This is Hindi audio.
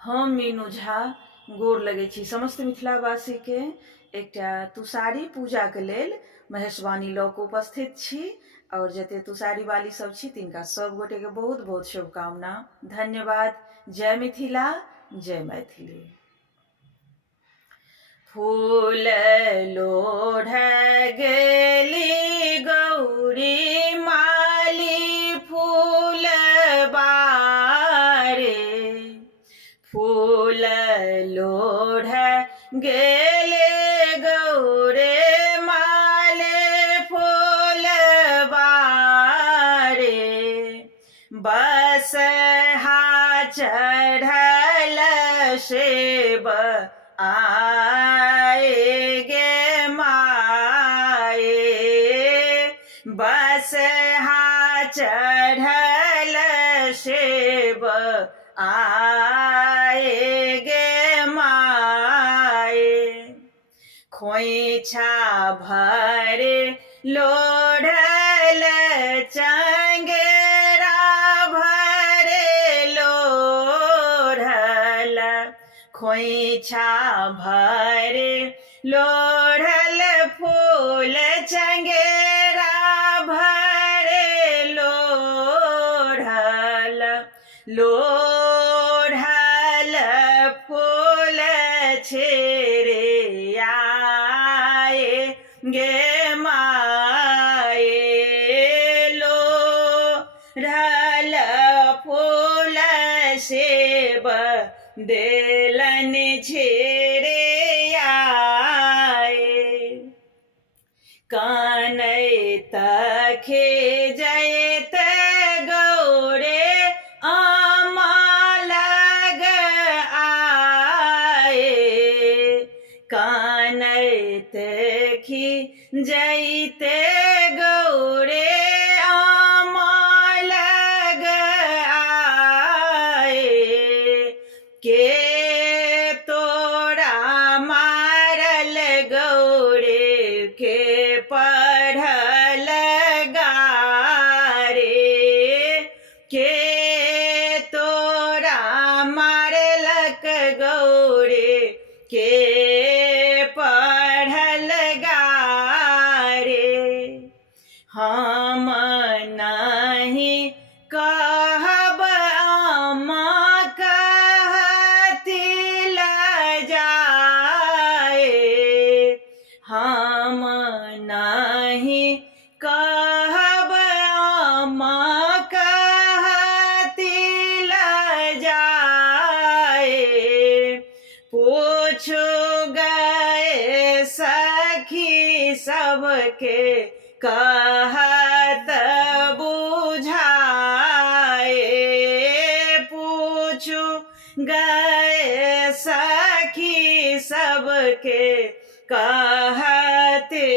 हम मीनू झा गोर लगै छी समस्त मिथिलावासी के। एकटा तुषारी पूजा के लेल महेशवाणी लऽ कऽ उपस्थित छी और जते तुषारी वाली सब छी तिनका सब गोटे के बहुत बहुत शुभकामना। धन्यवाद। जय मिथिला, जय मैथिली। फूल लोढ़ गेली गौरी माली फूल बारे, फूल लोढ़ गेले गौरे माले फूल बारे, बस हा चढ़ल सेब आए गे माए, बस हा चढ़ल सेब आए गे माए, खोइछा भरे लोढ़ल चंगेरा भरे लोढ़ल, खोइछा भरे लोढ़ल फूल चंगेरा भरे लोढ़ल, लोढ़ल फूल छेरे आए गे माए, लोढ़ल फूल सेब देलन छेरे आए, कानैत खेजैत गौरे आमा लग आए, कानैत खिजैते गौरे आमा लग आए, के तोरा मारल गौरे के पढ़ल गारे, के तोरा मारलक गौरे के पढ़ल गारे, हम नहीं कहब आमा कहती लजाए, हम नहीं कहब आमा कहती लजाए, पूछू गए सखी सबके कहत बुझाए, पूछू गए सखी सबके कहते